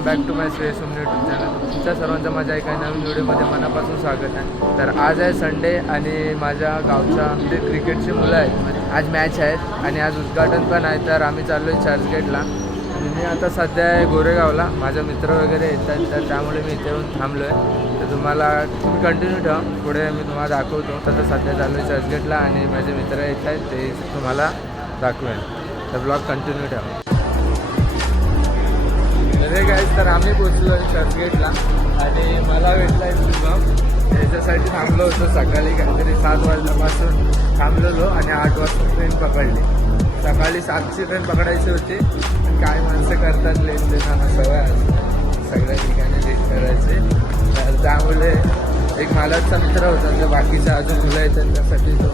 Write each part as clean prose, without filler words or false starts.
Welcome back to my Shreyas YouTube channel. तुमच्या सर्वांचं माझ्या एका नवीन व्हिडिओमध्ये मनापासून स्वागत आहे. तर आज आहे संडे आणि माझ्या गावच्या जे क्रिकेटची मुलं आहेत, आज मॅच आहेत आणि आज उद्घाटन पण आहे. तर आम्ही चाललो आहे चर्चगेटला आणि मी आता सध्या आहे गोरेगावला. माझे मित्र वगैरे येतात, तर त्यामुळे मी इथे येऊन थांबलो आहे. तर तुम्ही कंटिन्यू ठेवा, पुढे मी तुम्हाला दाखवतो. तर सध्या चाललो आहे चर्चगेटला आणि माझे मित्र येत आहेत, ते तुम्हाला दाखवेन. तर ब्लॉग कंटिन्यू ठेवा. अरे गाईज, तर आम्ही पोचलो आहे चर्चगेटला आणि मला भेटला आहे शुभम. याच्यासाठी थांबलो होतो सकाळी काहीतरी 7 वाजल्यापासून थांबलेलो आणि 8 वाजता ट्रेन पकडली. सकाळी 7ची ट्रेन पकडायची होती. काय माणसं करतात लेन देताना सवय असते सगळ्या ठिकाणी लेट करायचे. तर त्यामुळे एक मालकचा मित्र होता, तर बाकीच्या अजून मुलं आहेत त्यांच्यासाठी तो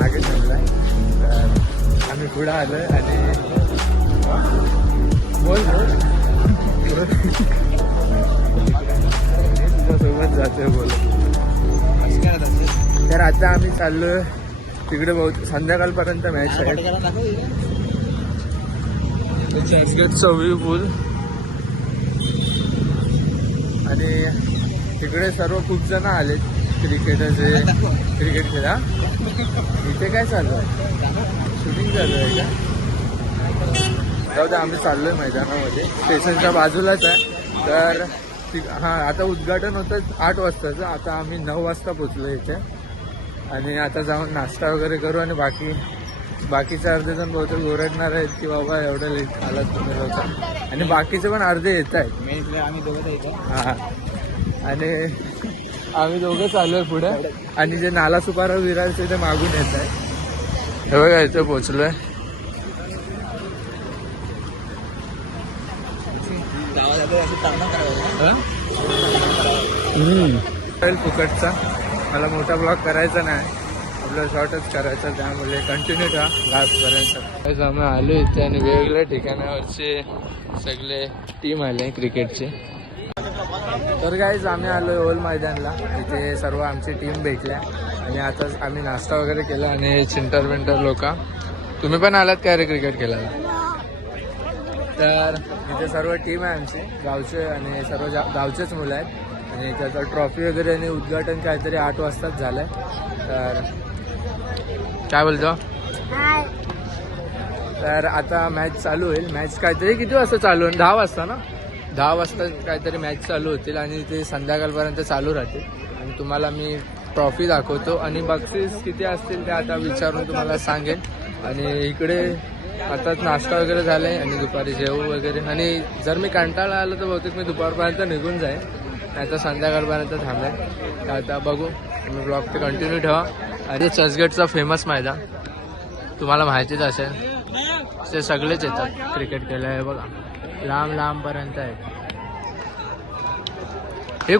मागे थांबला. तर आम्ही पुढं आलो आणि बोलतो तुझ्यासोबत जातोय बोलत. तर आता आम्ही चाललोय तिकडे. बहुत संध्याकाळपर्यंत मॅच आहे. चर्चगेटचा व्ह्यू पूल आणि तिकडे सर्व खूप जण आलेत क्रिकेटचे क्रिकेट खेळा. इथे काय चालू आहे? शूटिंग चालू आहे का? जाऊ दे, आम्ही चाललोय मैदानामध्ये. स्टेशनच्या बाजूलाच आहे. तर हां, आता उद्घाटन होतं 8 वाजताचं. आता आम्ही 9 वाजता पोचलो इथे आणि आता जाऊन नाश्ता वगैरे करू आणि बाकीचे अर्धे जण बहुतेक ओरडणार आहेत की बाबा एवढं लेट आलात तुम्ही लोक. आणि बाकीचे पण अर्धे येत आहेत. आम्ही दोघं येतो. हां, आणि आम्ही दोघं चालू आहे पुढे आणि जे नाला सुपारा विरारचे ते मागून येत आहे. हे बघा, इथे पोचलो आहे. फुकटचा मला मोठा ब्लॉग करायचा नाही, आपला शॉर्टच करायचा. त्यामुळे कंटिन्यू ठेवा लास्टपर्यंत. आम्ही आलो इथे आणि वेगवेगळ्या ठिकाणावरचे सगळे टीम आले क्रिकेटचे. तर गाईज, आम्ही आलो ओल मैदानला. इथे सर्व आमची टीम भेटल्या आणि आता आम्ही नाश्ता वगैरे केला. आणि चिंटर विंटर लोक, तुम्ही पण आलात काय रे क्रिकेट खेळायला? तर इथे सर्व टीम आहे आमची गावचे आणि सर्व गावचेच मुलं आहेत. आणि त्याचं ट्रॉफी वगैरे आणि उद्घाटन काहीतरी 8 वाजताच झालं आहे. तर काय बोलतो? तर आता मॅच चालू होईल. मॅच काहीतरी किती वाजता चालू होईल? 10 वाजता ना? 10 वाजता काहीतरी मॅच चालू होतील आणि ते संध्याकाळपर्यंत चालू राहतील. आणि तुम्हाला मी ट्रॉफी दाखवतो आणि बक्षीस किती असतील ते आता विचारून तुम्हाला सांगेन. आणि इकडे आता नाश्ता वगैरे झाला आहे आणि दुपारी जेवू वगैरे. आणि जर मी कंटाळा आलो तर बहुतेक मी दुपारपर्यंत निघून जाईन, नाही तर संध्याकाळपर्यंत थांबेन. तर आता बघू, तुम्ही ब्लॉग ते कंटिन्यू ठेवा. आणि चर्चगेटचा फेमस मैदान तुम्हाला माहितीच असेल, ते सगळेच येतात क्रिकेट खेळायला. आहे बघा, लांब लांबपर्यंत आहेत हे.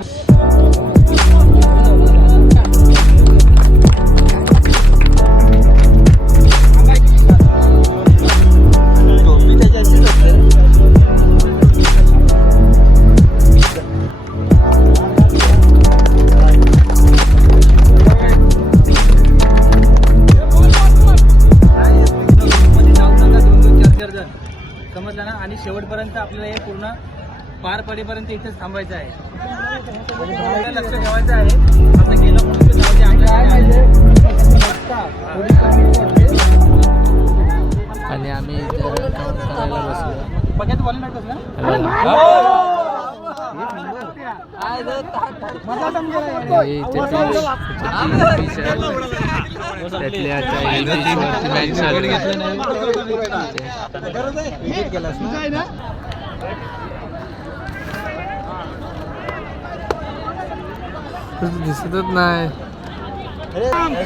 समजलं ना? आणि शेवटपर्यंत आपल्याला हे पूर्ण पार पडेपर्यंत इथेच थांबायचं आहे. लक्ष ठेवायचं आहे. आता गेलं म्हणून आणि आम्ही करायला बसलो. बघायचं बॉल नाही कसं त्यातले आता मॅच चालू दिसतच नाही.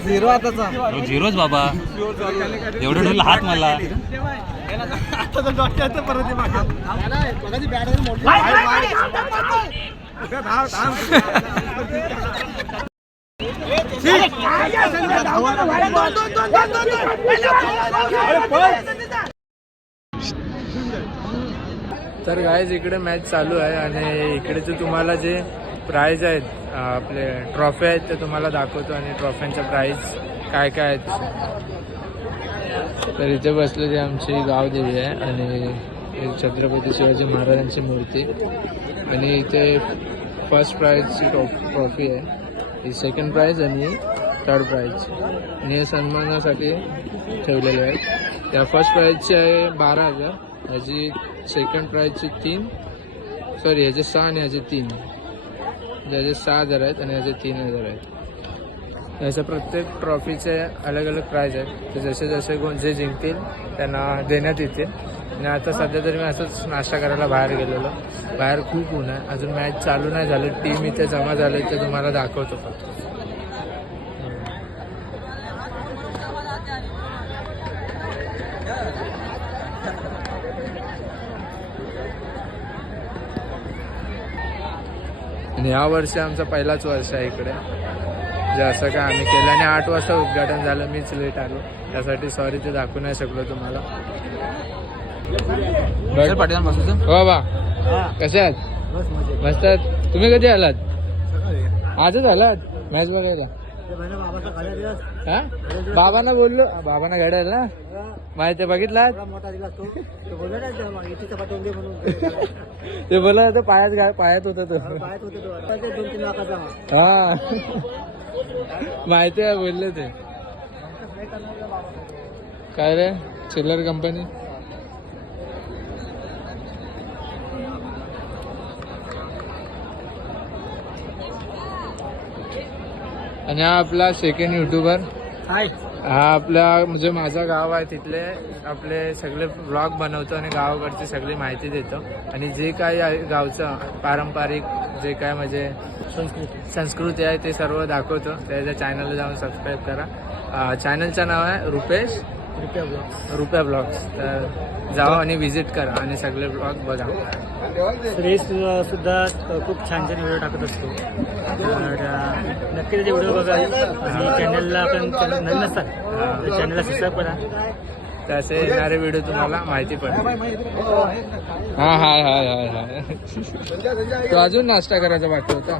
झिरो आताचा झिरोच बाबा. एवढं ढोल हात मला. तर गाईज, इकडे मॅच चालू आहे आणि इकडेचे तुम्हाला जे प्राइज आहेत, आपले ट्रॉफी आहेत, ते तुम्हाला दाखवतो. आणि ट्रॉफ्यांच्या प्राइज काय काय आहेत. तर इथे बसलेली आमची गावदेवी आहे आणि ही छत्रपती शिवाजी महाराजांची मूर्ती आणि इथे फर्स्ट प्राईजची ट्रॉफी आहे. ही सेकंड प्राईज आणि थर्ड प्राईज आणि हे सन्मानासाठी ठेवलेले आहेत. त्या फर्स्ट प्राईजची आहे 12,000, ह्याची सेकंड प्राईजची 3, सॉरी ह्याचे 6 आणि ह्याचे 3, ज्याचे 6,000 आहेत आणि ह्याचे 3,000 आहेत. याच्या प्रत्येक ट्रॉफीचे अलग अलग प्राईज आहेत. ते जसे जसे कोण जे जिंकतील त्यांना देण्यात येते. आणि आता सध्या तरी मी असंच नाश्ता करायला बाहेर गेलेलो. बाहेर खूप ऊन आहे, अजून मॅच चालू नाही झाली. टीम इथे जमा झाली ते तुम्हाला दाखवतो फक्त. आणि या वर्षी आमचा पहिलाच वर्ष आहे इकडे, जे असं काय आम्ही केलं. आणि 8 वाजता उद्घाटन झालं, मीच लेट आलो त्यासाठी सॉरी, ते दाखवू नाही शकलो तुम्हाला. हो बाबा, कसे आहात? मस्त. तुम्ही कधी आलात? आजच आलात मॅच बघायला? हा, बाबांना बोललो, बाबांना गाड्या ना माहिती बघितलात? ते बोलत होतं पायात होता तो. हा माहिती आहे, बोलले ते. काय रे, चिल्लर कंपनी. आणि हा आपला सेकंड युट्यूबर. हा आपला म्हणजे माझं गाव आहे, तिथले आपले सगळे ब्लॉग बनवतो आणि गावाकडची सगळी माहिती देतो. आणि जे काय गावचं पारंपरिक जे काय म्हणजे संस्कृती आहे ते सर्व दाखवतो. त्याच्या चॅनलला जाऊन सबस्क्राईब करा. चॅनलचं नाव आहे रुपया ब्लॉग्स. तर जावा आणि व्हिजिट करा आणि सगळे ब्लॉग बघा. सुरेश सुद्धा खूप छान छान व्हिडिओ टाकत असतो, तर नक्की त्याचे व्हिडिओ बघा. आणि चॅनलला आपण नवीन असतात तर चॅनलला सबस्क्राईब करा, तसे येणारे व्हिडिओ तुम्हाला माहिती पडेल. हा हाय हाय हाय हाय. तो अजून नाश्ता करायचा बाकी होता.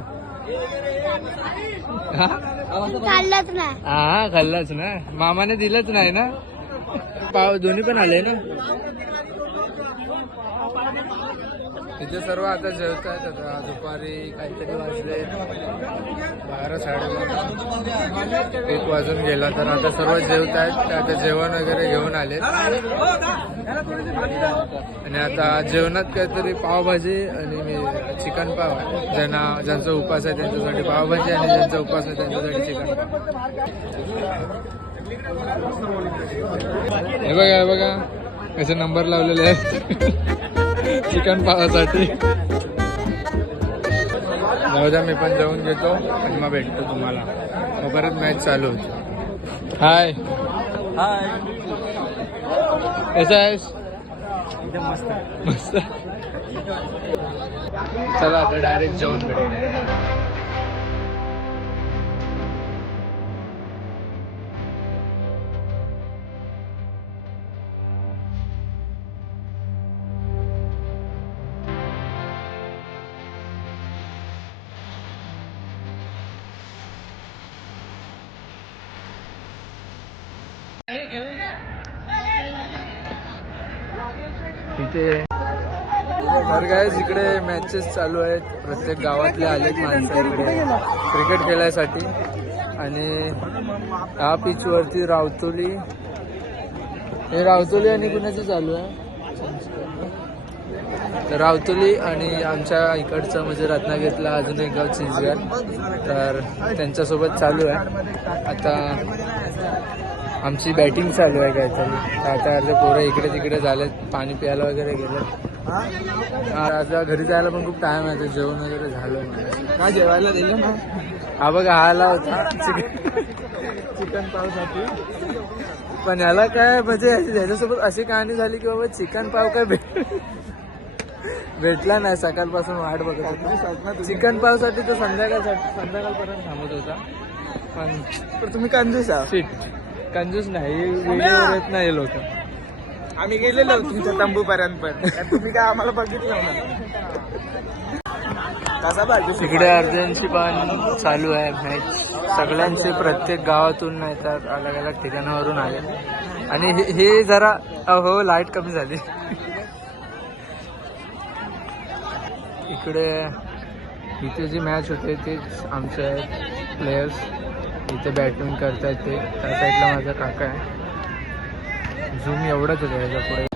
खाल्लंच नाही. हा खाल्लाच ना, मामाने दिलंच नाही ना. पाव दोन्ही पण आले ना. इथे सर्व आता जेवत आहेत. आता दुपारी काहीतरी वाजले 12-12:30, 1 वाजून गेला. तर आता सर्व जेवत आहेत. आता जेवण वगैरे घेऊन आले. आणि आता जेवणात काहीतरी पावभाजी आणि चिकन पाव आहे. ज्यांचा उपास आहे त्यांच्यासाठी पावभाजी आणि ज्यांचा उपास आहे त्यांच्यासाठी चिकन पाव. हे बघा कसे नंबर लावलेले आहेत चिकन पावासाठी. जाऊ द्या, मी पण जाऊन घेतो आणि मग भेटतो तुम्हाला. मग परत मॅच चालू होती. हाय हाय, कसा आहेस? एकदम मस्त मस्त. चला आता डायरेक्ट जेवण भेटू. इथे तर काय इकडे मॅचेस चालू आहेत. प्रत्येक गावातले आलेत माणसं इकडे क्रिकेट खेळायसाठी. आणि हा पिच वरती रावतोली, हे रावतोली आणि कुणाचं चालू आहे? तर रावतोली आणि आमच्या इकडचं म्हणजे रत्नागिरीतला अजून एक गाव चिंचगड, तर त्यांच्यासोबत चालू आहे. आता आमची बॅटिंग चालू आहे काहीतरी. आता अर्धे पोरं इकडे तिकडे झालेत, पाणी प्यायला वगैरे गेले. आता घरी जायला पण खूप टाइम आहे. जेवण वगैरे झालं का? जेवायला दिलं ना. हा बघा, हा आला होता चिकन पावसाठी. पण याला काय म्हणजे त्याच्यासोबत अशी कहाणी झाली की बाबा चिकन पाव काय भेटला नाही. सकाळपासून वाट बघत होता चिकन पावसाठी. तो संध्याकाळपर्यंत थांबत होता. पण तुम्ही कंजूस आहात. कंजूस नाही, व्हिडिओ येत नाही लोक. आम्ही गेलेलो तुमच्या तंबू पर्यंत, पण तुम्ही काय आम्हाला बघितलं इकडे. अर्जंटची पण चालू आहे मॅच. सगळ्यांचे प्रत्येक गावातून नाही तर अलग अलग ठिकाणावरून आले. आणि हे जरा हो लाईट कमी झाली. इकडे इथे जी मॅच होते तेच आमचे प्लेयर्स इथे बॅटिंग करतात. ते त्या साईडला माझा काका आहे. झूम एवढंच होतं याच्या पुढे.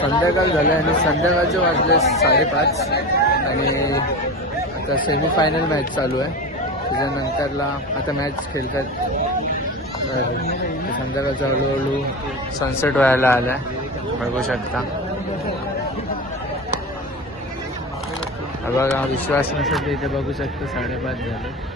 संध्याकाळ झालं आणि संध्याकाळचे वाजले 5:30 आणि आता सेमीफायनल मॅच चालू आहे. त्याच्यानंतरला आता मॅच खेळतात. संध्याकाळचं हळूहळू सनसेट व्हायला आला आहे, बघू शकता. बघा विश्वास नसेल इथे बघू शकता 5:30 झाले.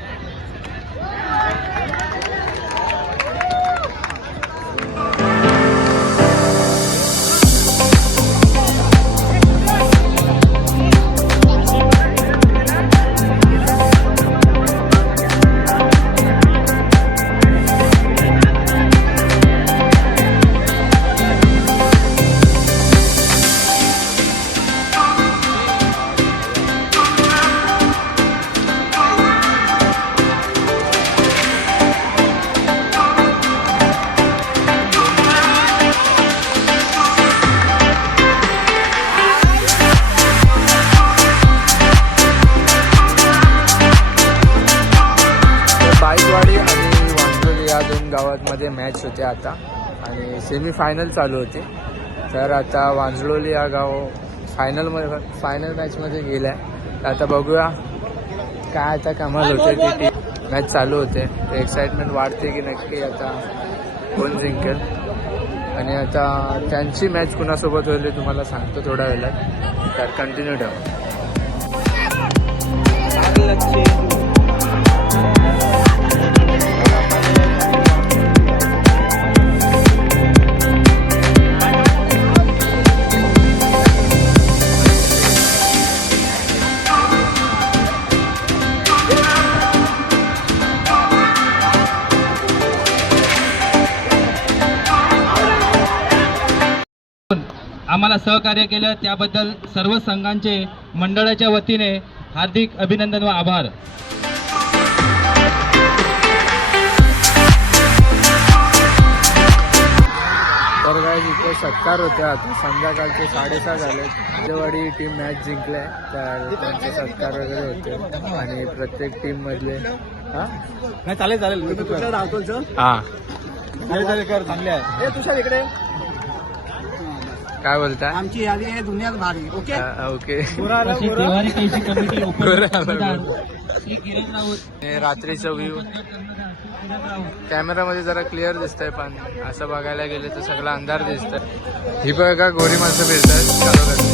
बाईकवाडी आणि वांद्रोली या 2 गावांमध्ये मॅच होते आता आणि सेमीफायनल चालू होते. तर आता वांजलोली हा गाव फायनल मॅचमध्ये गेला आहे. आता बघूया काय आता कमाल होते. ती मॅच चालू होते. एक्साइटमेंट वाढते की नक्की आता कोण जिंकेल. आणि आता त्यांची मॅच कुणासोबत होईल तुम्हाला सांगतो थोड्या वेळात. तर कंटिन्यू ठेवा. आम्हाला सहकार्य केलं त्याबद्दल सर्व संघांचे मंडळाच्या वतीने हार्दिक अभिनंदन व आभार. तर काय इथे सत्कार होते. आता संध्याकाळचे 6:30 झाले. राजेवाडी टीम मॅच जिंकले तर त्यांचे सत्कार वगैरे होते आणि प्रत्येक टीम मधले चालेल हां चांगले आहे. तुषार इकडे काय बोलताय. आमची यादी आहे दुनियात भारी. Okay okay. तिवारी कैची कमिटी रात्रीचा व्ह्यू कॅमेरामध्ये जरा क्लिअर दिसतंय पण असं बघायला गेले तर सगळा अंधार दिसतंय. ही बघा गोरी माणसं फिरतात चालू.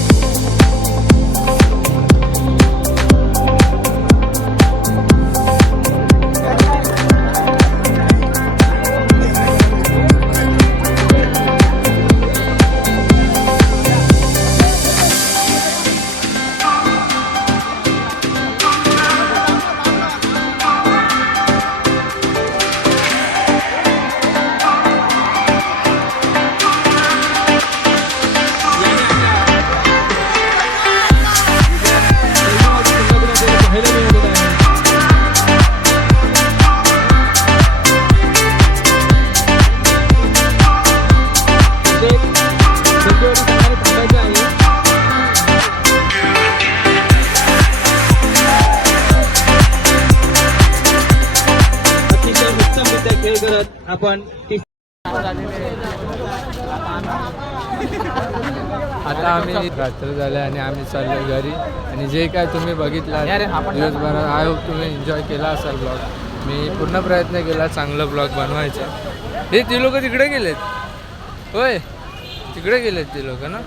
आपण आता आम्ही रात्र झाले आणि आम्ही चाललो घरी. आणि जे काय तुम्ही बघितलं दिवसभरात आय होप तुम्ही एन्जॉय केला असाल ब्लॉग. मी पूर्ण प्रयत्न केला चांगलं ब्लॉग बनवायचा. हे ती लोक तिकडे गेलेत. होय तिकडे गेलेत ती लोक ना.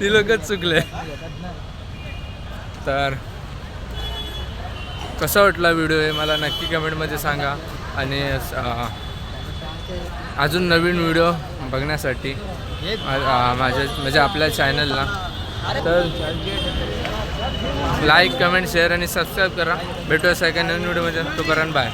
ती लोकच चुकले. तर कसा वाटला व्हिडिओ हे मला नक्की कमेंटमध्ये सांगा. आणि अजून नवीन व्हिडिओ बघण्यासाठी माझ्या म्हणजे आपल्या चॅनलला तर लाईक कमेंट शेअर आणि सबस्क्राईब करा. भेटूया सेकंड नवीन व्हिडिओमध्ये. तोपर्यंत बाय.